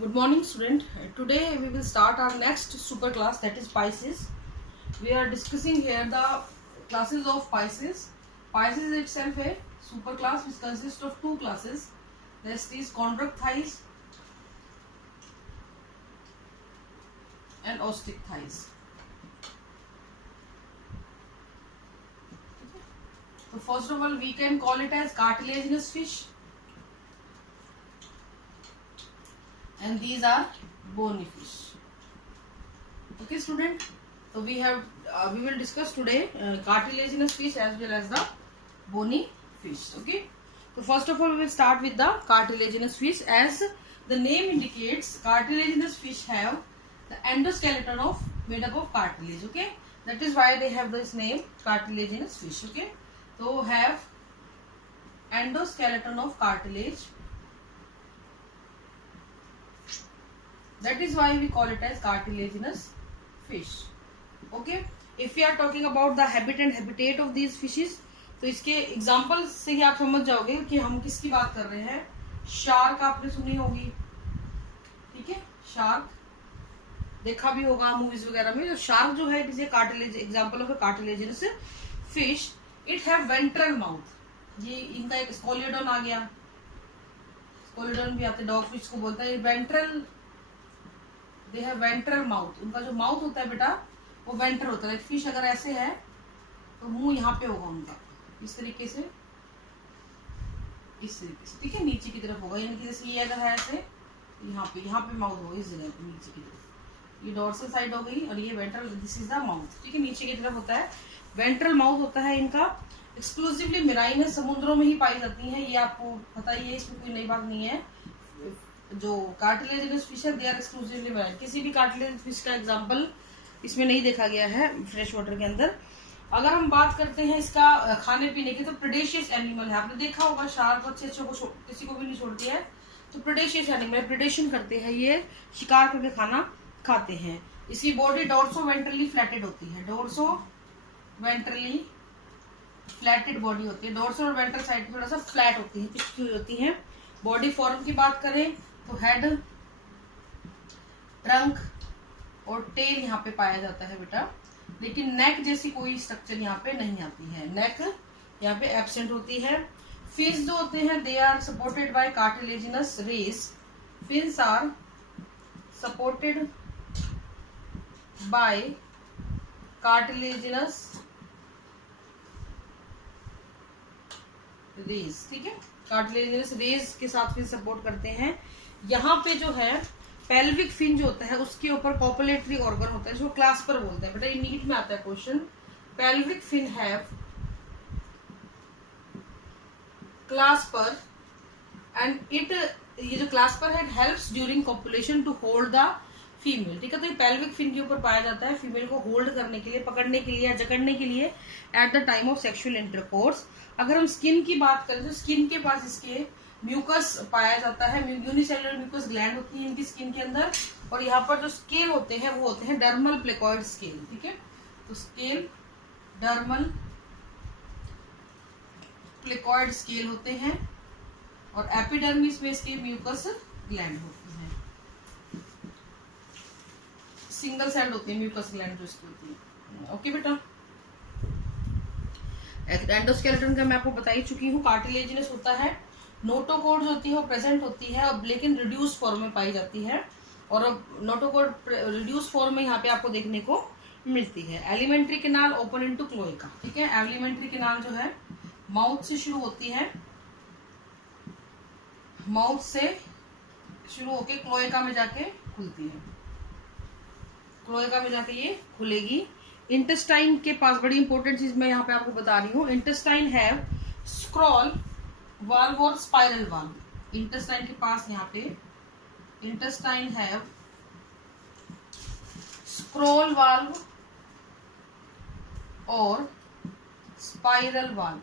Good morning, student. Today we will start our next super class, that is Pisces. We are discussing here the classes of Pisces. Pisces itself a super class which consists of two classes. This is Chondrocthies and Osteichthyes. So first of all, we can call it as cartilaginous fish, and these are bony fish. Okay, student. So we will discuss today cartilaginous fish as well as the bony fish. Okay. So first of all, we will start with the cartilaginous fish. As the name indicates, cartilaginous fish have the endoskeleton of made up of cartilage. Okay, that is why they have this name cartilaginous fish. Okay, so have endoskeleton of cartilage. That is why we call it as cartilaginous fish. Okay. If we are talking about the habit and habitat of these fishes, तो इसके example से ही आप समझ जाओगे कि हम किसकी बात कर रहे हैं. शार्क आपने सुनी होगी, ठीक है, शार्क देखा भी होगा मूवीज वगैरह में. तो शार्क जो है it is a cartilage example of A cartilaginous fish. It have ventral mouth. ये इनका एक स्कोलियोडन आ गया, स्कोलियोडन भी आते डॉग फिश को बोलता है. Ventral, they have ventral mouth. उनका जो माउथ होता है बेटा वो वेंट्रल होता है. फिश अगर ऐसे है तो मुंह यहाँ पे होगा उनका, इस तरीके से, ठीक है, नीचे की तरफ होगा. यानी कि जैसे ये अगर है ऐसे, यहाँ पे माउथ होगा, इस जगह पे नीचे की तरफ. ये डोर्सल साइड हो गई और ये ventral, this is the mouth. ठीक है, नीचे की तरफ होता है, वेंट्रल माउथ होता है इनका. एक्सक्लूसिवली मेराइन है, समुद्रों में ही पाई जाती है. ये आपको पता ही है, इसमें कोई नई बात नहीं है. जो कार्टिलेजिनस फिश है दे आर एक्सक्लूसिवली मेराइन. किसी भी कार्टिलेजिनस फिश का एग्जांपल इसमें नहीं देखा गया है फ्रेश वाटर के अंदर. अगर हम बात करते हैं इसका खाने पीने की, तो प्रेडेशियस एनिमल है. आपने देखा होगा शार्क अच्छे को किसी को भी नहीं छोड़ती है. तो प्रेडेशियस एनिमल, प्रेडेशन करते हैं, ये शिकार करके खाना खाते हैं. इसकी बॉडी डोर्सो वेंट्रली फ्लैटेड होती है. डोर्सो वेंट्रली फ्लैटेड बॉडी होती है. डोर्सो और वेंट्रल साइड थोड़ा सा फ्लैट होती है, पिचकी हुई होती है. बॉडी फॉर्म की बात करें तो हेड, ट्रंक और टेल यहाँ पे पाया जाता है बेटा. लेकिन नेक जैसी कोई स्ट्रक्चर यहाँ पे नहीं आती है. नेक यहाँ पे एब्सेंट होती है. फिन्स जो होते हैं they are supported by cartilaginous rays. Fins are supported by cartilaginous rays. ठीक है, कार्टिलेजिनस रेस के साथ फिर सपोर्ट करते हैं. यहाँ पे जो है पेल्विक फिन जो होता है उसके ऊपर कॉपुलेटरी ऑर्गन होता है, जिसको क्लास्पर बोलते हैं बेटा. ये नीट में आता है question. Pelvic fin have clasper and it, ये जो क्लास्पर है, it helps during copulation to hold the female. ठीक है, तो ये पेल्विक फिन के ऊपर पाया जाता है फीमेल को होल्ड करने के लिए, पकड़ने के लिए या जकड़ने के लिए at the time of sexual intercourse. अगर हम स्किन की बात करें तो स्किन के पास इसके म्यूकस पाया जाता है. यूनिसेलुलर म्यूकस ग्लैंड होती है इनकी स्किन के अंदर. और यहाँ पर जो स्केल होते हैं वो होते हैं डर्मल प्लेकॉइड स्केल. ठीक है, तो स्केल डर्मल प्लेकॉइड स्केल होते हैं. और एपिडर्मिस में इसके म्यूकस ग्लैंड होती है. सिंगल सेल्ड होती है म्यूकस ग्लैंड जो इसकी होती है. ओके बेटा, एंडोस्केलेटन का मैं आपको बता ही चुकी हूँ. कार्टिलेजिनस होता है. नोटोकोड जो होती है वो प्रेजेंट होती है, अब लेकिन रिड्यूस फॉर्म में पाई जाती है. और अब नोटोकोड रिड्यूस फॉर्म में यहाँ पे आपको देखने को मिलती है. Alimentary canal open into cloaca. ठीक है, एलिमेंट्री कैनाल जो है माउथ से शुरू होती है, माउथ से शुरू होके क्लोएका में जाके खुलती है. क्लोएका में जाके ये खुलेगी. इंटेस्टाइन के पास बड़ी इंपॉर्टेंट चीज मैं यहाँ पे आपको बता रही हूँ. इंटेस्टाइन हैव स्क्रॉल वाल्व और स्पाइरल वाल्व. इंटेस्टाइन के पास यहाँ पे इंटेस्टाइन हैव स्क्रॉल वाल्व और स्पाइरल वाल्व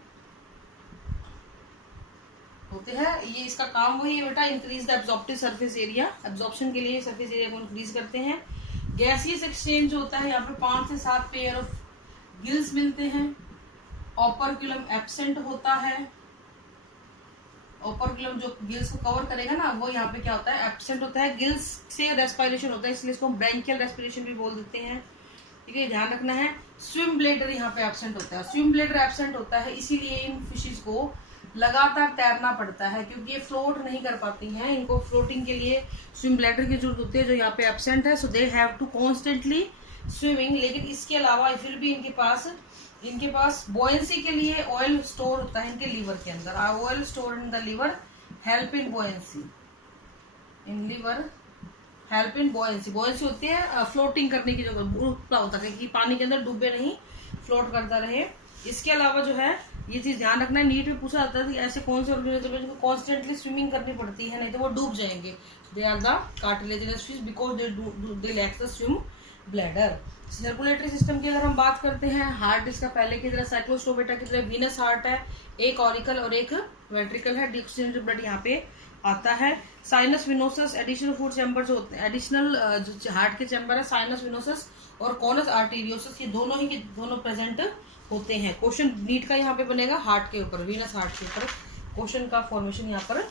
होते हैं. ये इसका काम वही है बेटा, increase the absorptive surface area. Absorption के लिए सरफेस एरिया को इंक्रीज करते हैं. गैसियस एक्सचेंज होता है, यहाँ पे 5 से 7 पेयर ऑफ गिल्स मिलते हैं. ऑपरक्यूलम एब्सेंट होता है ओपर्कुलम जो गिल्स को कवर करेगा ना, वो यहाँ पे क्या होता है, एब्सेंट होता है। गिल्स से रेस्पिरेशन होता है, इसलिए इसको हम ब्रैंकियल रेस्पिरेशन भी बोल देते हैं। ठीक है, ध्यान रखना है। स्विम ब्लैडर यहाँ पे एब्सेंट होता है। स्विम ब्लैडर एब्सेंट होता है, इसीलिए इन फिशेज को लगातार तैरना पड़ता है, क्योंकि ये फ्लोट नहीं कर पाती हैं। इनको फ्लोटिंग के लिए स्विम ब्लैडर की जरूरत होती है, जो यहाँ पे एब्सेंट है। So they have to constantly swimming. लेकिन इसके अलावा फिर भी इनके पास बॉयंसी के लिए ऑयल स्टोर होता है इनके लीवर के अंदर। Oil store in the liver help in buoyancy. In liver help in buoyancy. Buoyancy होती है फ्लोटिंग करने की जगह, रुकता होता है कि पानी के अंदर डूबे नहीं, फ्लोट करता रहे। इसके अलावा जो है ये चीज ध्यान रखना है, नीट में पूछा जाता है कि ऐसे कौन से ऑर्गेनिज्म है जिनको कॉन्स्टेंटली स्विमिंग करनी पड़ती है, नहीं तो वो डूब जाएंगे। They are the cartilaginous fish because they lack the swim bladder. Circulatory system की अगर हम बात करते हैं, हार्ट इसका पहले की तरह साइक्लोस्टोमेटा की तरह वीनस हार्ट है, एक ऑरिकल और एक वेंट्रिकल है। डिऑक्सीजनेटेड ब्लड यहाँ पे आता है। Sinus venosus additional food chamber जो होते हैं, एडिशनल जो हार्ट के चैम्बर है, साइनस विनोसस और कॉनस आर्टेरियोसस, ये दोनों प्रेजेंट होते हैं। क्वेश्चन नीट का यहाँ पे बनेगा हार्ट के ऊपर, वीनस हार्ट के ऊपर क्वेश्चन का फॉर्मेशन यहाँ पर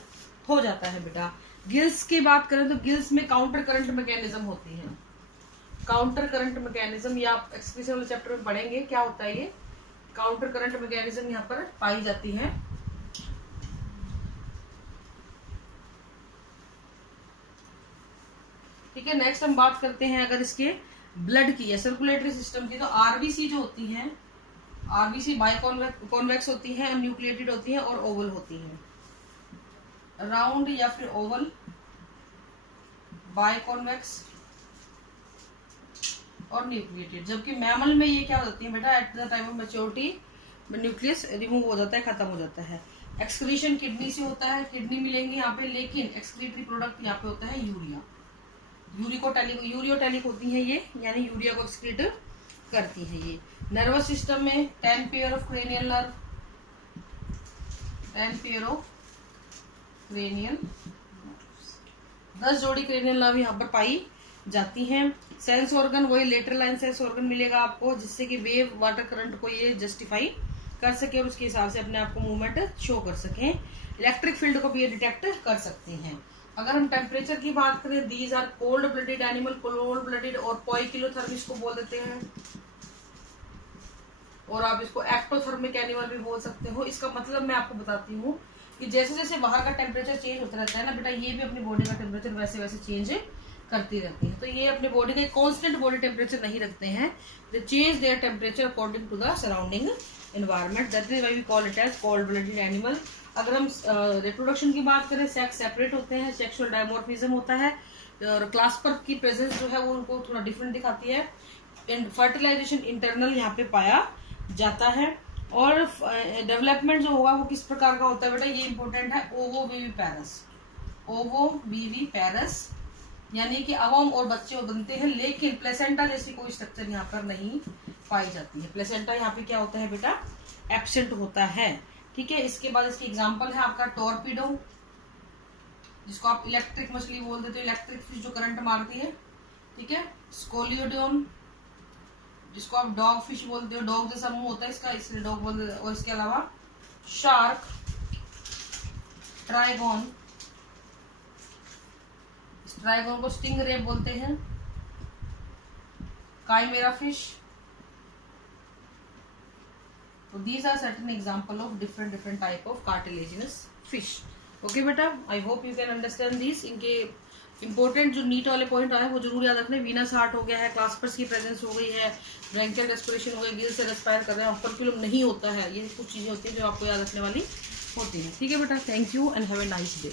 हो जाता है बेटा। गिल्स की बात करें तो गिल्स में काउंटर करंट मैकेनिज्म होती है। काउंटर करंट मैकेनिज्म, ये आप एक्सक्रीशन वाले चैप्टर में पढ़ेंगे क्या होता है ये। काउंटर करंट मैकेनिज्म यहाँ पर पाई जाती है। ठीक है, नेक्स्ट हम बात करते हैं अगर इसके ब्लड की या सर्कुलेटरी सिस्टम की, तो आरबीसी जो होती हैं, आरबीसी बाई कॉन्वेक्स होती हैं, न्यूक्लिएटेड होती हैं और ओवल होती हैं। राउंड या फिर ओवल, बाई कॉन्वेक्स और न्यूक्लिएटेड। जबकि मैमल में ये क्या होती है बेटा, at the time of maturity nucleus remove हो जाता है, खत्म हो जाता है। एक्सक्रीशन किडनी से होता है, किडनी मिलेंगी यहाँ पे, लेकिन एक्सक्रीटरी प्रोडक्ट यहाँ पे होता है यूरिया। यूरियोटैलिक होती है ये, यानी यूरिया को एक्सक्रीट करती है ये। नर्वस सिस्टम में 10 pair of cranial nerve, 10 pair of cranial, 10 जोड़ी क्रेनियल नर्व यहाँ पर पाई जाती हैं। सेंस ऑर्गन, वही लेटरल लाइन सेंस ऑर्गन मिलेगा आपको, जिससे कि वेव वाटर करंट को ये जस्टिफाई कर सके और उसके हिसाब से अपने आप को मूवमेंट शो कर सकें। इलेक्ट्रिक फील्ड को भी ये डिटेक्ट कर सकते हैं। अगर हम टेम्परेचर की बात करें, these are cold blooded animal, cold blooded और पोइकिलोथर्मिस को बोल देते हैं, और आप इसको एक्टोथर्मिक एनिमल भी बोल सकते हो। इसका मतलब मैं आपको बताती हूँ कि जैसे जैसे बाहर का टेम्परेचर चेंज होता रहता है ना बेटा, ये भी अपनी बॉडी का टेम्परेचर वैसे वैसे चेंज करती रहती है। तो ये अपने बॉडी का कांस्टेंट बॉडी टेम्परेचर नहीं रखते हैं, they change their temperature according to the surrounding environment. That is why we call it as cold blooded animal. अगर हम रिप्रोडक्शन की बात करें, सेक्स सेपरेट होते हैं, सेक्सुअल डायमॉर्फिज्म होता है, और क्लास्पर की प्रेजेंस जो है वो उनको थोड़ा डिफरेंट दिखाती है। फर्टिलाइजेशन इंटरनल यहाँ पे पाया जाता है, और डेवलपमेंट जो होगा वो किस प्रकार का होता है बेटा, ये इंपॉर्टेंट है। ओवोविविपैरस, ओवोविविपैरस यानी कि अवम और बच्चे बनते हैं, लेकिन प्लेसेंटा जैसी कोई स्ट्रक्चर यहाँ पर नहीं पाई जाती है। प्लेसेंटा यहाँ पे क्या होता है बेटा, एब्सेंट होता है। ठीक है, इसके बाद इसकी एग्जांपल है आपका टॉर्पीडो, जिसको आप इलेक्ट्रिक मछली बोल देते हो, इलेक्ट्रिक फिश जो करंट मारती है। ठीक है, स्कोलियोडोन, जिसको आप डॉग फिश बोलते हो, डॉग जैसा मुंह होता है इसका, इसलिए डॉग बोलते हैं। और इसके अलावा शार्क, ट्राइगोन, ट्राइगोन को स्टिंग रे बोलते हैं, chimera fish. So these are certain example of different type of cartilaginous fish. Okay बेटा, I hope you can understand these. इनके important जो नीट वाले पॉइंट आए वो जरूर याद रखने। वीनस हार्ट हो गया है, क्लास्पर्स की प्रेजेंस हो गई है, ब्रैंकियल रेस्पिरेशन हो गई, गिल से रेस्पायर कर रहे हैं, ऑपर्क्युलम नहीं होता है, ये कुछ चीजें होती हैं जो आपको याद रखने वाली होती हैं। ठीक है बेटा, thank you and have a nice day.